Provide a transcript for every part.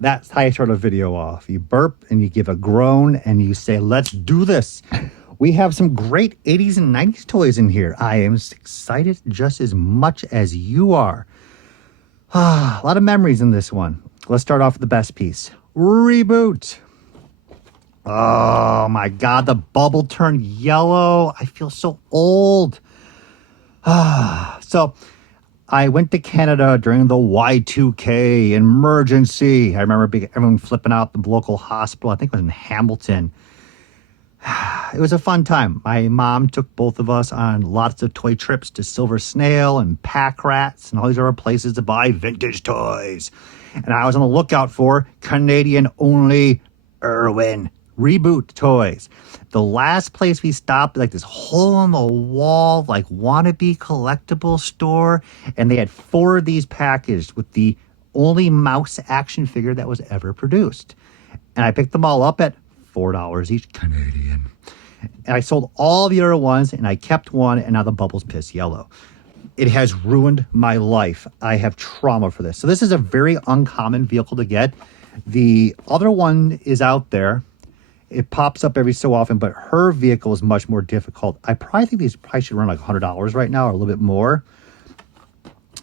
That's how you start a video off. You burp and you give a groan and you say, let's do this. We have some great 80s and 90s toys in here. I am excited just as much as you are. A lot of memories in this one. Let's start off with the best piece. Reboot. Oh my God, the bubble turned yellow. I feel so old. So I went to Canada during the Y2K emergency. I remember everyone flipping out the local hospital. I think it was in Hamilton. It was a fun time. My mom took both of us on lots of toy trips to Silver Snail and Pack Rats and all these other places to buy vintage toys. And I was on the lookout for Canadian-only Irwin Reboot toys. The last place we stopped, like this hole-in-the-wall, like wannabe collectible store, and they had 4 of these packaged with the only mouse action figure that was ever produced. And I picked them all up at $4 each Canadian. And I sold all the other ones, and I kept one, and now the bubble's piss yellow. It has ruined my life. I have trauma for this. So this is a very uncommon vehicle to get. The other one is out there. It pops up every so often, but her vehicle is much more difficult. I probably think these probably should run like $100 right now or a little bit more.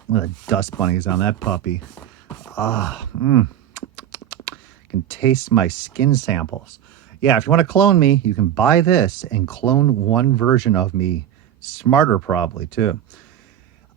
Look at the dust bunnies on that puppy. Can taste my skin samples. Yeah, if you want to clone me, you can buy this and clone one version of me. Smarter probably, too.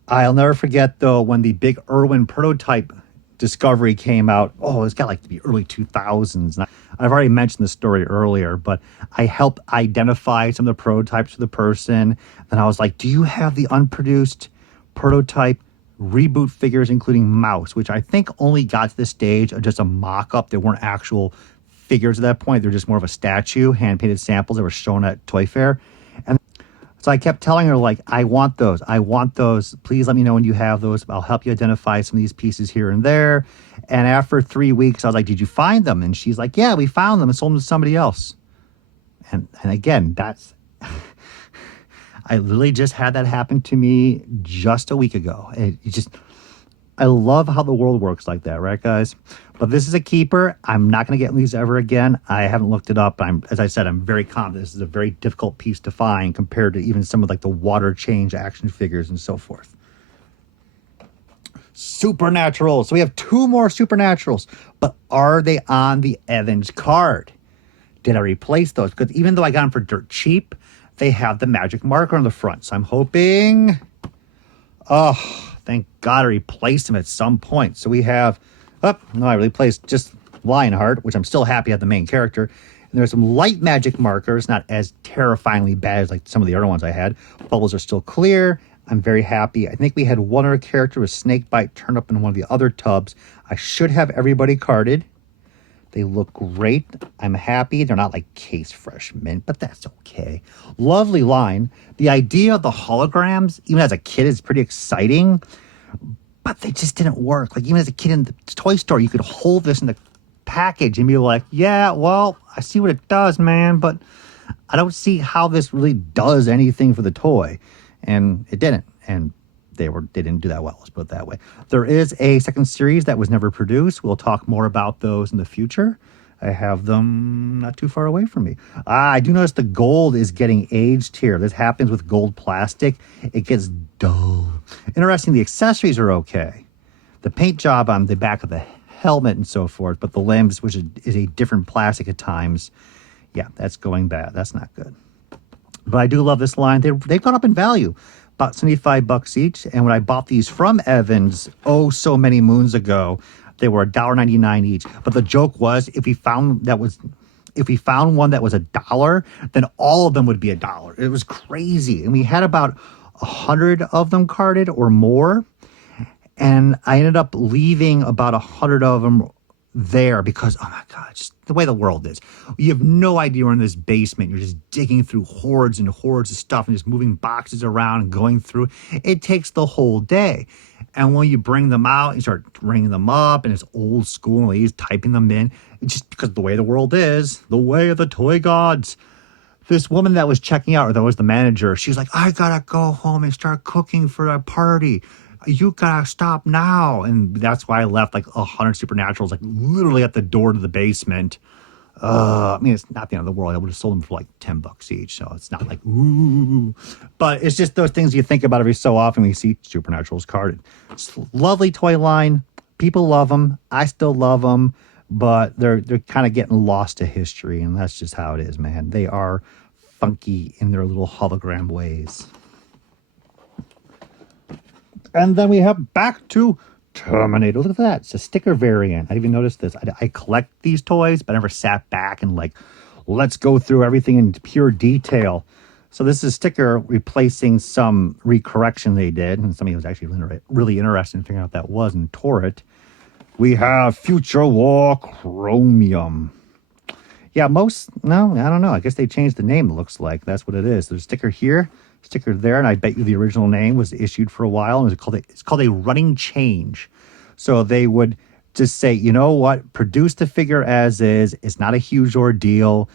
I'll never forget, though, when the big Irwin prototype discovery came out. Oh, it's got like the early 2000s. And I've already mentioned the story earlier, but I helped identify some of the prototypes for the person. Then I was like, do you have the unproduced prototype Reboot figures, including Mouse, which I think only got to the stage of just a mock-up. They weren't actual figures at that point. They're just more of a statue, hand-painted samples that were shown at Toy Fair. And so I kept telling her, like, I want those. I want those. Please let me know when you have those. I'll help you identify some of these pieces here and there. And after 3 weeks, I was like, did you find them? And she's like, yeah, we found them and sold them to somebody else. And again, that's... I literally just had that happen to me just a week ago. I love how the world works like that, right, guys? But this is a keeper. I'm not going to get these ever again. I haven't looked it up. As I said, I'm very confident this is a very difficult piece to find compared to even some of like the water change action figures and so forth. Supernaturals. So we have 2 more Supernaturals, but are they on the Evans card? Did I replace those? Because even though I got them for dirt cheap, they have the magic marker on the front. So I'm hoping, thank God I replaced them at some point. So we have, I replaced just Lionheart, which I'm still happy at the main character. And there's some light magic markers, not as terrifyingly bad as like some of the other ones I had. Bubbles are still clear. I'm very happy. I think we had one other character with Snakebite turned up in one of the other tubs. I should have everybody carded. They look great. I'm happy. They're not like case fresh mint, but that's okay. Lovely line. The idea of the holograms, even as a kid, is pretty exciting, but they just didn't work. Like even as a kid in the toy store, you could hold this in the package and be like, yeah, well, I see what it does, man, but I don't see how this really does anything for the toy. And it didn't. And they didn't do that well, let's put it that way. There is a second series that was never produced. We'll talk more about those in the future. I have them not too far away from me. I do notice the gold is getting aged here. This happens with gold plastic. It gets dull. Interesting, the accessories are okay. The paint job on the back of the helmet and so forth, but the limbs, which is a different plastic at times, yeah, that's going bad. That's not good. But I do love this line. They've gone up in value. About $75 each, and when I bought these from Evans so many moons ago, they were $1.99 each. But the joke was, if we found one that was $1, then all of them would be $1. It was crazy, and we had about 100 of them carded or more, and I ended up leaving about 100 of them there because, oh my God, just the way the world is. You have no idea we're in this basement. You're just digging through hordes and hordes of stuff and just moving boxes around and going through. It takes the whole day. And when you bring them out, you start ringing them up and it's old school and he's typing them in. Just because the way the world is, the way of the toy gods. This woman that was checking out, or that was the manager, she was like, I gotta go home and start cooking for a party. You gotta stop now. And that's why I left like 100 Supernaturals, like literally at the door to the basement. I mean, it's not the end of the world. I would have sold them for like $10 each. So it's not like, ooh. But it's just those things you think about every so often when you see Supernaturals carded. It's a lovely toy line. People love them. I still love them. But they're kind of getting lost to history. And that's just how it is, man. They are funky in their little hologram ways. And then we have back to Terminator. Look at that. It's a sticker variant. I even noticed this. I collect these toys, but I never sat back and like, let's go through everything in pure detail. So this is a sticker replacing some recorrection they did. And somebody was actually really interested in figuring out what that was and tore it. We have Future War Chromium. Yeah, no, I don't know. I guess they changed the name, it looks like. That's what it is. There's a sticker here, sticker there, and I bet you the original name was issued for a while, and it's called a running change. So they would just say, you know what, produce the figure as is. It's not a huge ordeal.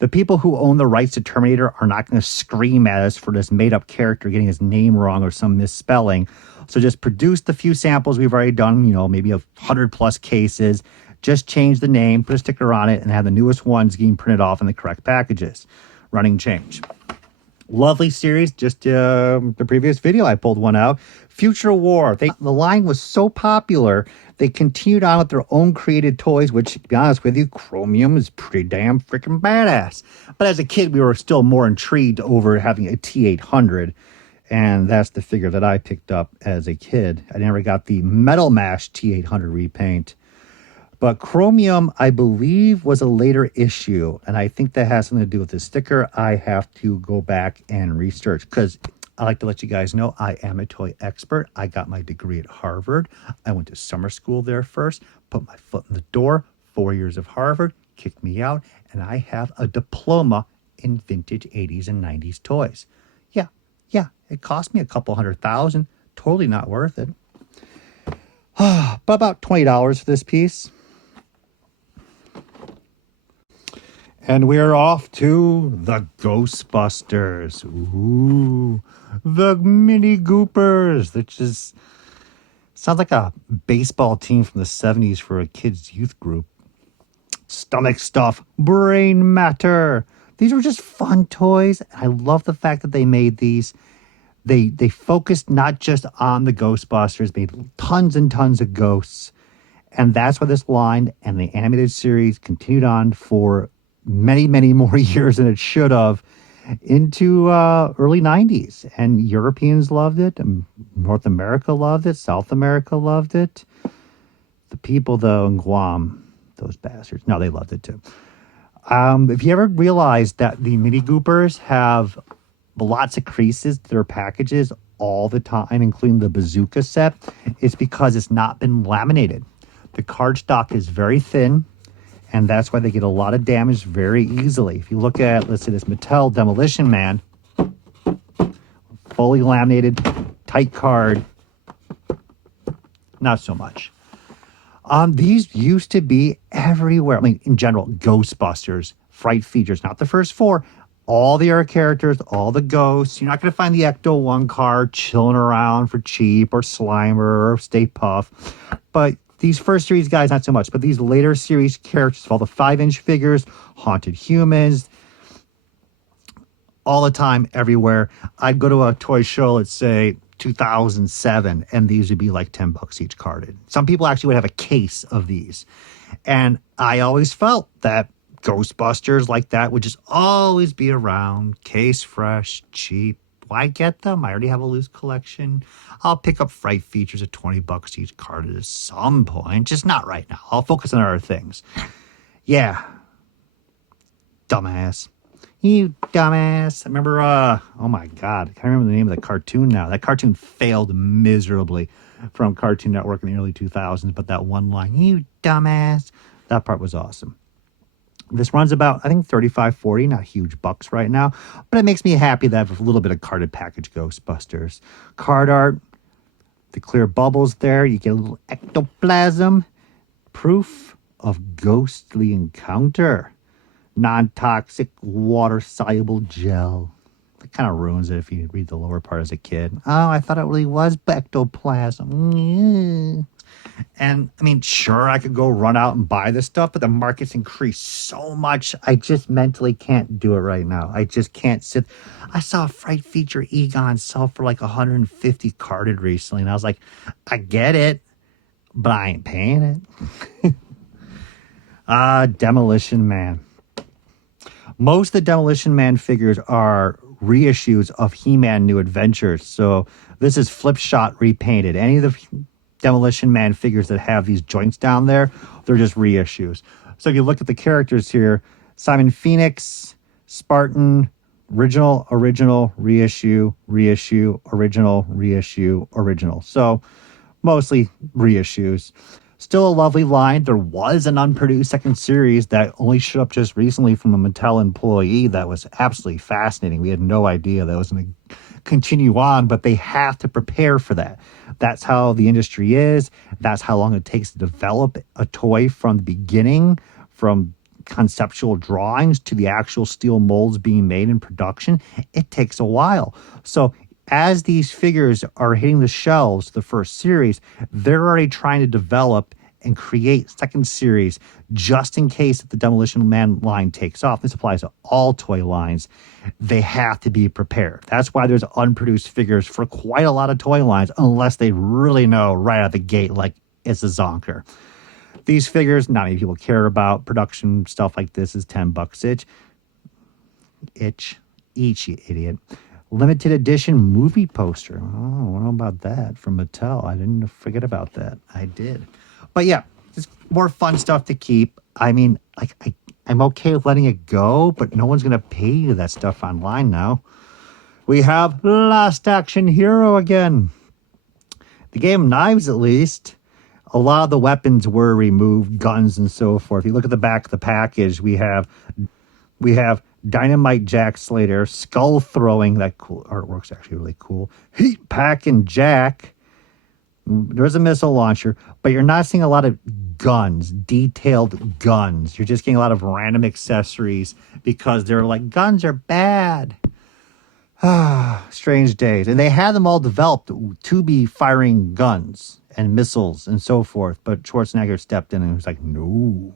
The people who own the rights to Terminator are not going to scream at us for this made-up character getting his name wrong or some misspelling. So just produce the few samples we've already done, maybe 100+ cases. Just change the name, put a sticker on it, and have the newest ones getting printed off in the correct packages. Running change. Lovely series. Just the previous video, I pulled one out. Future War. The line was so popular, they continued on with their own created toys, which, to be honest with you, Chromium is pretty damn freaking badass. But as a kid, we were still more intrigued over having a T800. And that's the figure that I picked up as a kid. I never got the Metal Mash T800 repaint. But Chromium, I believe, was a later issue. And I think that has something to do with the sticker. I have to go back and research. Because I like to let you guys know I am a toy expert. I got my degree at Harvard. I went to summer school there first. Put my foot in the door. 4 years of Harvard. Kicked me out. And I have a diploma in vintage 80s and 90s toys. Yeah, it cost me a couple $100,000. Totally not worth it. But about $20 for this piece. And we're off to the Ghostbusters. Ooh, the mini goopers. That just sounds like a baseball team from the 70s for a kid's youth group. Stomach stuff, brain matter. These were just fun toys. I love the fact that they made these. They focused not just on the Ghostbusters, made tons and tons of ghosts. And that's why this line and the animated series continued on for many, many more years than it should have into early 90s. And Europeans loved it. And North America loved it. South America loved it. The people, though, in Guam, those bastards, no, they loved it too. If you ever realized that the mini goopers have lots of creases to their packages all the time, including the bazooka set, it's because it's not been laminated. The cardstock is very thin, and that's why they get a lot of damage very easily. If you look at, let's say, this Mattel Demolition Man, fully laminated, tight card, not so much. These used to be everywhere. I mean, in general, Ghostbusters, Fright Features, not the first four, all the other characters, all the ghosts. You're not going to find the Ecto-1 card chilling around for cheap or Slimer or Stay Puft. But these first series guys, not so much. But these later series characters, all the 5-inch figures, Haunted Humans, all the time, everywhere. I'd go to a toy show, let's say 2007, and these would be like $10 each carded. Some people actually would have a case of these. And I always felt that Ghostbusters like that would just always be around, case fresh, cheap. Why get them? I already have a loose collection. I'll pick up Fright Features at $20 each carded at some point, just not right now. I'll focus on other things. Yeah. Dumbass. You dumbass. I remember, oh my God, I can't remember the name of the cartoon now. That cartoon failed miserably from Cartoon Network in the early 2000s, but that one line, you dumbass, that part was awesome. This runs about, I think, $35.40, not huge bucks right now, but it makes me happy that I have a little bit of carded package Ghostbusters. Card art, the clear bubbles there, you get a little ectoplasm, proof of ghostly encounter. Non-toxic, water-soluble gel. That kind of ruins it if you read the lower part as a kid. Oh, I thought it really was ectoplasm. And I mean, sure, I could go run out and buy this stuff, but the market's increased so much. I just mentally can't do it right now. I just can't sit. I saw a Fright Feature Egon sell for like 150 carded recently, and I was like, I get it, but I ain't paying it. Demolition Man. Most of the Demolition Man figures are reissues of He-Man New Adventures. So this is flip shot repainted. Any of the Demolition Man figures that have these joints down there, they're just reissues. So if you look at the characters here, Simon Phoenix, Spartan, original, reissue, original, reissue, original. So mostly reissues. Still a lovely line. There was an unproduced second series that only showed up just recently from a Mattel employee that was absolutely fascinating. We had no idea that was going to continue on, but they have to prepare for that. That's how the industry is. That's how long it takes to develop a toy from the beginning, from conceptual drawings to the actual steel molds being made in production. It takes a while. So as these figures are hitting the shelves, the first series, they're already trying to develop and create second series just in case if the Demolition Man line takes off. This applies to all toy lines. They have to be prepared. That's why there's unproduced figures for quite a lot of toy lines, unless they really know right out the gate, like it's a zonker. These figures, not many people care about. Production stuff like this is $10 each, you idiot. Limited edition movie poster. Oh, what about that from Mattel? I didn't forget about that. I did. But yeah, just more fun stuff to keep. I mean, I'm okay with letting it go, but no one's going to pay you that stuff online now. We have Last Action Hero again. The game of Knives, at least. A lot of the weapons were removed, guns and so forth. If you look at the back of the package, we have Dynamite Jack Slater, skull throwing. That cool artwork's actually really cool. Heat packing Jack. There's a missile launcher, but you're not seeing a lot of guns, detailed guns. You're just getting a lot of random accessories because they're like, guns are bad. Strange days. And they had them all developed to be firing guns and missiles and so forth, but Schwarzenegger stepped in and was like, no.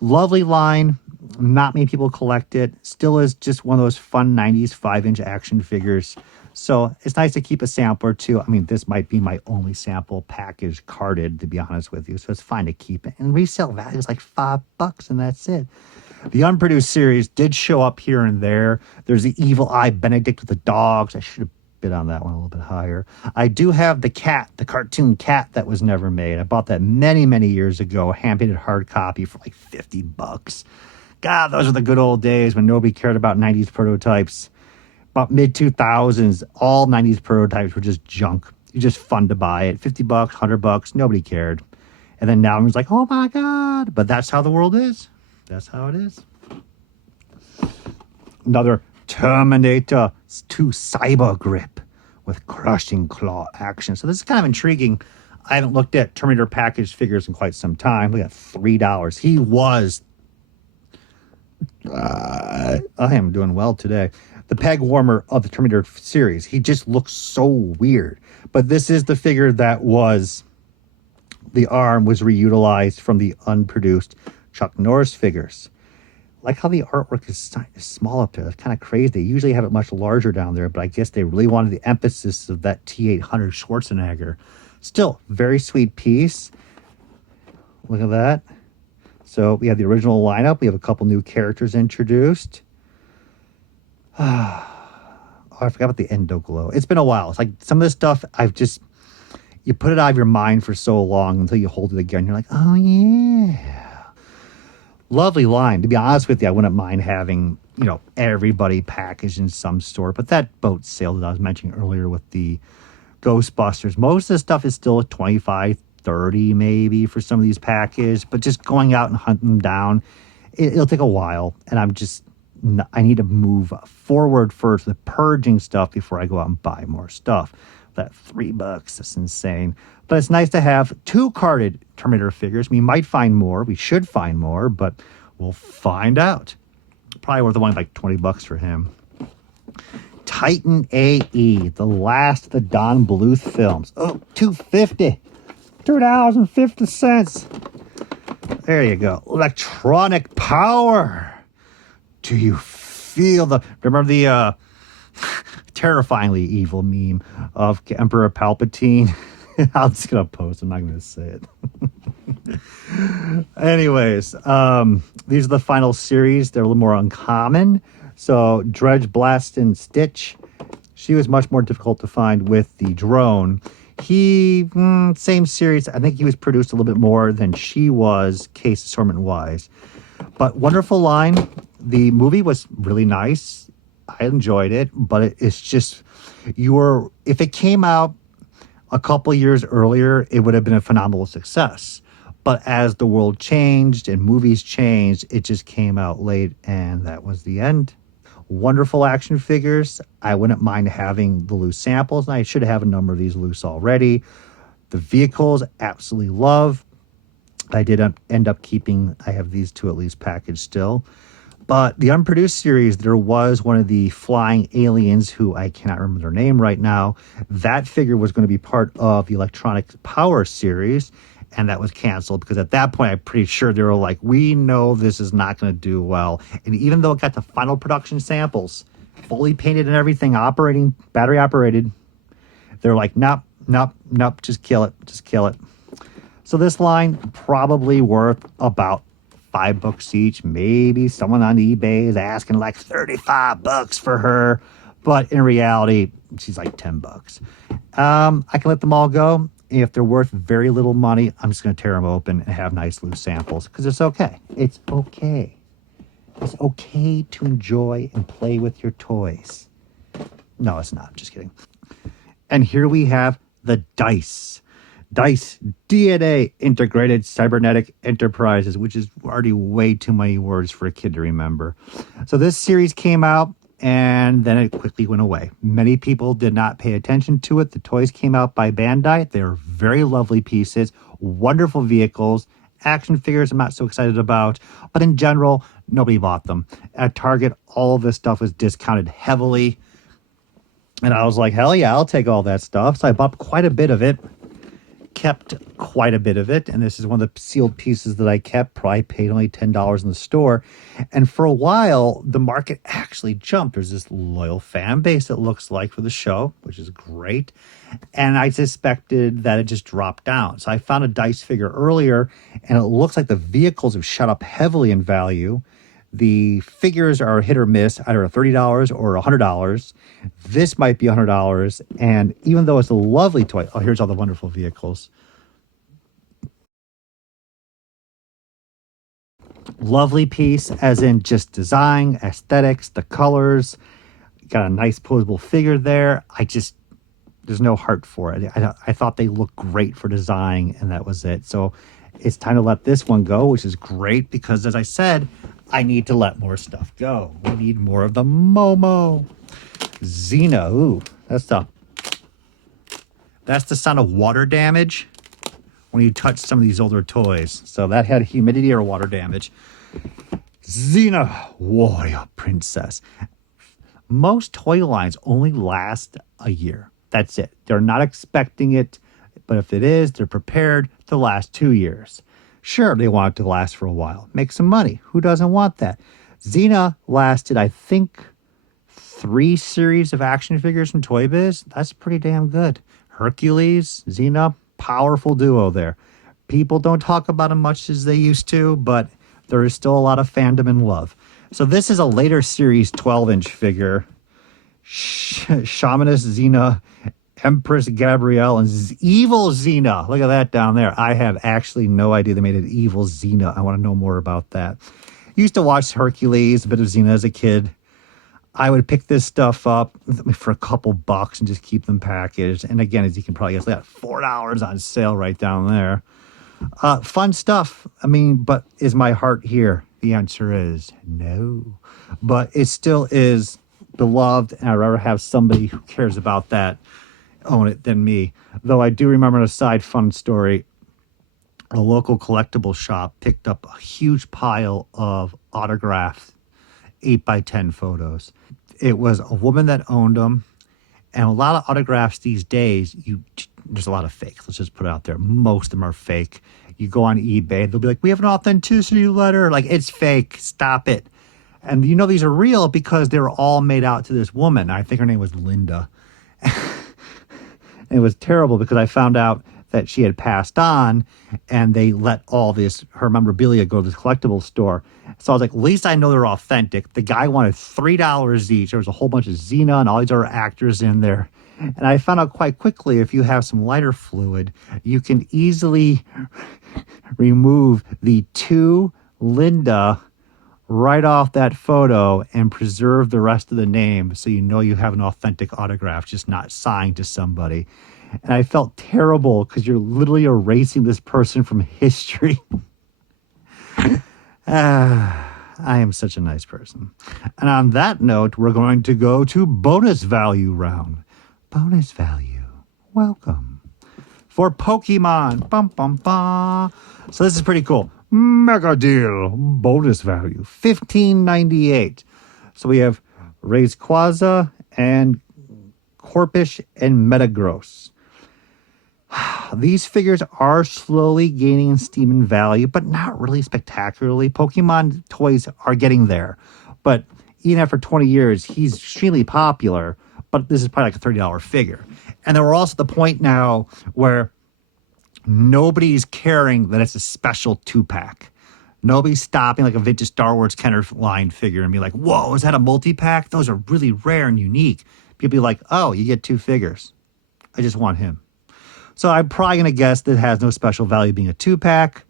Lovely line. Not many people collect it. Still is just one of those fun 90s 5-inch action figures. So it's nice to keep a sample or two. I mean, this might be my only sample package carded, to be honest with you. So it's fine to keep it. And resale value is like $5 and that's it. The unproduced series did show up here and there. There's the Evil Eye Benedict with the dogs. I should have bid on that one a little bit higher. I do have the cat, the cartoon cat that was never made. I bought that many, many years ago, hand-painted hard copy for like $50. God, those are the good old days when nobody cared about 90s prototypes. About mid-2000s, all 90s prototypes were just junk. It's just fun to buy it. $50, $100, nobody cared. And then now everyone's like, oh my God. But that's how the world is. That's how it is. Another Terminator 2 Cyber Grip with crushing claw action. So this is kind of intriguing. I haven't looked at Terminator package figures in quite some time. We got $3. He was... I am doing well today. The peg warmer of the Terminator series. He just looks so weird. But this is the figure that was... The arm was reutilized from the unproduced Chuck Norris figures. Like how the artwork is small up there. That's kind of crazy. They usually have it much larger down there, but I guess they really wanted the emphasis of that T-800 Schwarzenegger. Still, very sweet piece. Look at that. So we have the original lineup. We have a couple new characters introduced. Oh, I forgot about the Endoglow. It's been a while. It's like some of this stuff you put it out of your mind for so long until you hold it again. You're like, oh yeah. Lovely line. To be honest with you, I wouldn't mind having, everybody packaged in some store. But that boat sale that I was mentioning earlier with the Ghostbusters, most of the stuff is still at $25, $30 maybe for some of these packages. But just going out and hunting them down, it'll take a while. And I need to move forward first with purging stuff before I go out and buy more stuff. That $3, that's insane. But it's nice to have 2 carded Terminator figures. We might find more. We should find more, but we'll find out. Probably worth the one like $20 for him. Titan AE, the last of the Don Bluth films. Oh, $2.50. $2.50. There you go. Electronic power. Do you feel the... Remember the terrifyingly evil meme of Emperor Palpatine? I'm just going to post. I'm not going to say it. Anyways, these are the final series. They're a little more uncommon. So Dredge, Blast, and Stitch. She was much more difficult to find with the drone. He, same series. I think he was produced a little bit more than she was, case assortment wise. But wonderful line. The movie was really nice. I enjoyed it, but it's just, if it came out a couple years earlier, it would have been a phenomenal success. But as the world changed and movies changed, it just came out late, and that was the end. Wonderful action figures. I wouldn't mind having the loose samples, and I should have a number of these loose already. The vehicles, absolutely love. I did end up keeping, I have these two at least packaged still. But the unproduced series, there was one of the flying aliens who I cannot remember their name right now. That figure was going to be part of the electronic power series, and that was canceled because at that point, I'm pretty sure they were like, we know this is not going to do well. And even though it got the final production samples, fully painted and everything, operating, battery operated, they're like, nope, just kill it. So this line probably worth about $5 each. Maybe someone on eBay is asking like $35 for her, but in reality, she's like $10. I can let them all go. If they're worth very little money, I'm just going to tear them open and have nice loose samples because it's okay. It's okay. It's okay to enjoy and play with your toys. No, it's not. Just kidding. And here we have the Dice. Dice DNA Integrated Cybernetic Enterprises, which is already way too many words for a kid to remember. So this series came out and then it quickly went away. Many people did not pay attention to it. The toys came out by Bandai. They're very lovely pieces, wonderful vehicles. Action figures I'm not so excited about, but in general, nobody bought them. At Target, all of this stuff was discounted heavily. And I was like, hell yeah, I'll take all that stuff. So I bought quite a bit of it. Kept quite a bit of it, and this is one of the sealed pieces that I kept. Probably paid only $10 in the store, and for a while the market actually jumped. There's this loyal fan base, it looks like, for the show, which is great, and I suspected that it just dropped down. So I found a Dice figure earlier, and it looks like the vehicles have shot up heavily in value. The figures are hit or miss, either $30 or $100. This might be $100. And even though it's a lovely toy, oh, here's all the wonderful vehicles. Lovely piece, as in just design, aesthetics, the colors. Got a nice posable figure there. There's no heart for it. I thought they looked great for design, and that was it. So it's time to let this one go, which is great because, as I said, I need to let more stuff go. We need more of the Momo. Xena, ooh, that's the sound of water damage when you touch some of these older toys. So that had humidity or water damage. Xena Warrior Princess. Most toy lines only last a year. That's it. They're not expecting it, but if it is, they're prepared to last 2 years. Sure, they want it to last for a while. Make some money. Who doesn't want that? Xena lasted, I think, 3 series of action figures from Toy Biz. That's pretty damn good. Hercules, Xena, powerful duo there. People don't talk about them much as they used to, but there is still a lot of fandom and love. So this is a later series 12-inch figure. Shamaness Xena, Empress Gabrielle, and Evil Xena. Look at that down there. I have actually no idea they made it Evil Xena. I want to know more about that. Used to watch Hercules, a bit of Xena as a kid. I would pick this stuff up for a couple bucks and just keep them packaged. And again, as you can probably guess, they got $4 on sale right down there. Fun stuff. I mean, but is my heart here? The answer is no. But it still is beloved, and I'd rather have somebody who cares about that own it than me. Though I do remember an aside fun story. A local collectible shop picked up a huge pile of autographed 8x10 photos. It was a woman that owned them. And a lot of autographs these days, there's a lot of fake. Let's just put it out there. Most of them are fake. You go on eBay, they'll be like, we have an authenticity letter. Like, it's fake. Stop it. And you know these are real because they were all made out to this woman. I think her name was Linda. It was terrible because I found out that she had passed on and they let all her memorabilia go to this collectibles store. So I was like, at least I know they're authentic. The guy wanted $3 each. There was a whole bunch of Xena and all these other actors in there. And I found out quite quickly, if you have some lighter fluid, you can easily remove the two Linda right off that photo and preserve the rest of the name so you know you have an authentic autograph, just not signed to somebody. And I felt terrible because you're literally erasing this person from history. I am such a nice person. And on that note, we're going to go to bonus value round. Bonus value. Welcome. For Pokemon. Bum, bum, bum. So this is pretty cool. Mega deal. Bonus value. $15.98. So we have Rayquaza and Corpish and Metagross. These figures are slowly gaining in steam and value, but not really spectacularly. Pokemon toys are getting there. But even after 20 years, he's extremely popular, but this is probably like a $30 figure. And then we're also at the point now where nobody's caring that it's a special 2-pack. Nobody's stopping like a vintage Star Wars Kenner line figure and be like, whoa, is that a multi-pack? Those are really rare and unique. People be like, oh, you get 2 figures. I just want him. So I'm probably going to guess that it has no special value being a 2-pack.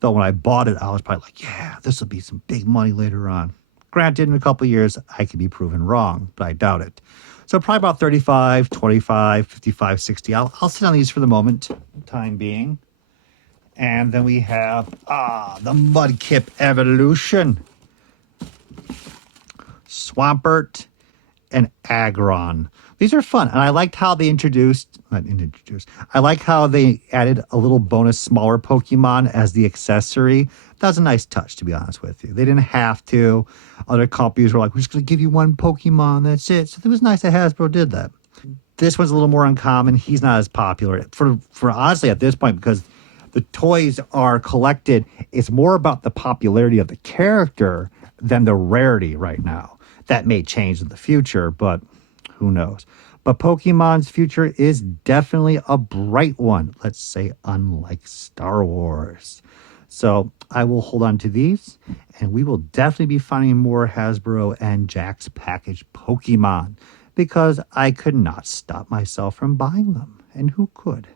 Though when I bought it, I was probably like, yeah, this will be some big money later on. Granted, in a couple of years, I could be proven wrong, but I doubt it. So probably about 35, 25, 55, 60. I'll sit on these for the moment, time being. And then we have the Mudkip Evolution. Swampert and Aggron. These are fun, and I liked how they I like how they added a little bonus smaller Pokemon as the accessory. That was a nice touch, to be honest with you. They didn't have to. Other companies were like, we're just going to give you one Pokemon, that's it. So it was nice that Hasbro did that. This one's a little more uncommon. He's not as popular. For honestly, at this point, because the toys are collected, it's more about the popularity of the character than the rarity right now. That may change in the future, but who knows? But Pokemon's future is definitely a bright one. Let's say unlike Star Wars. So I will hold on to these, and we will definitely be finding more Hasbro and Jack's Package Pokemon because I could not stop myself from buying them. And who could?